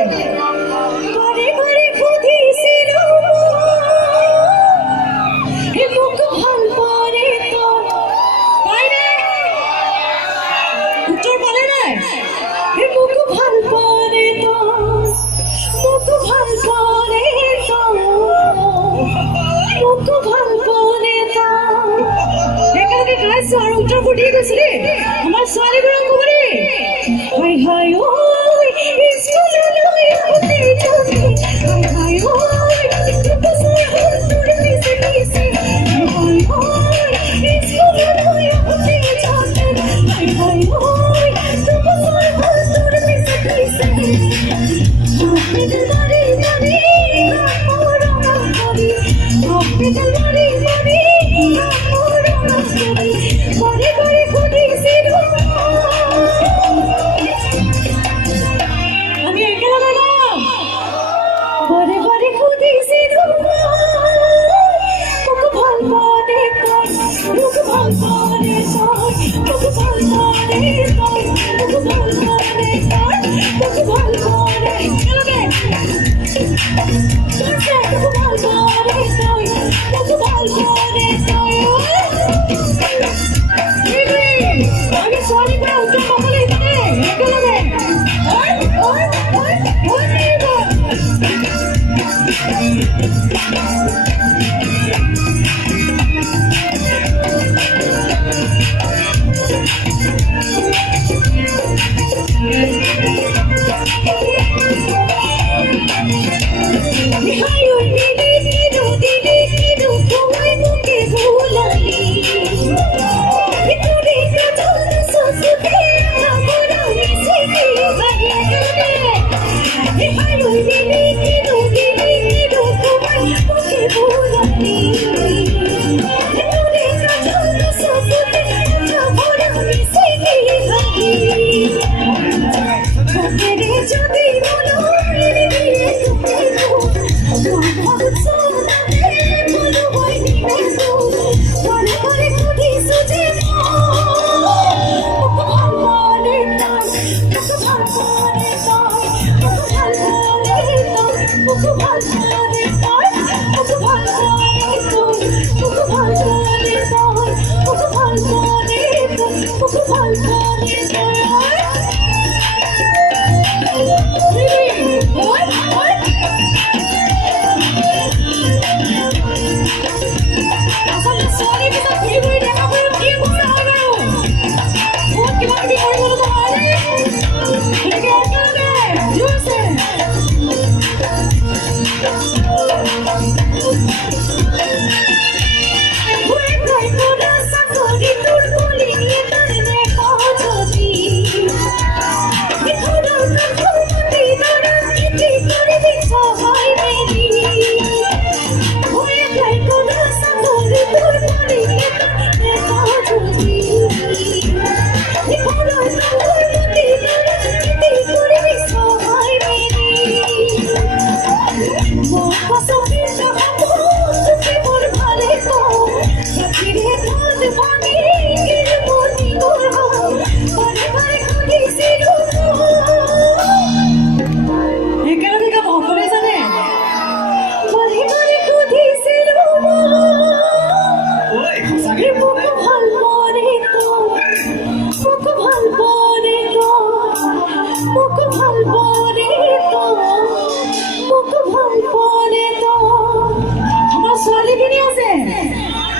বারে বারে খুঁজিছিল হে মুখ ভাল পারে তোর পাই না উত্তর বলে না হে মুখ ভাল পারে তোর মুখ ভাল পারে তোর মুখ ভাল পারে তোর একেলগে গাইছো আৰু উত্তৰ ফুটি গৈছিলে আমাৰ ছোৱালীবোৰক ক'বৰে হাই হাই ঐ স্কুললৈ আহোঁতে যাওঁতে হাই হাই ঐ বছৰ হ'ল তোৰ পিছে পিছে হাই হাই ঐ স্কুললৈ আহোঁতে যাওঁতে হাই হাই ঐ বছৰ হ'ল তোৰ পিছে পিছে হস্পিটেল মাৰি মাৰি মোৰ কৰি হস্পিটেল মাৰি মাৰি মোৰ কৰি বাৰে বাৰে খুঁজিছিলোঁ আমি একেলগে গাম বাৰে বাৰে খুঁজিছিলোঁ মোক ভাল পানে তই মোক ভাল পানে তই মোক ভাল পানে তই মোক ভাল পানে তই মোক ভাল পানে একেলগে মোক ভাল পানে তই মোক ভাল পানে তই আমি ছোৱালীবোৰে উত্তৰ পাবলৈ ইমানে একেলগে ভাল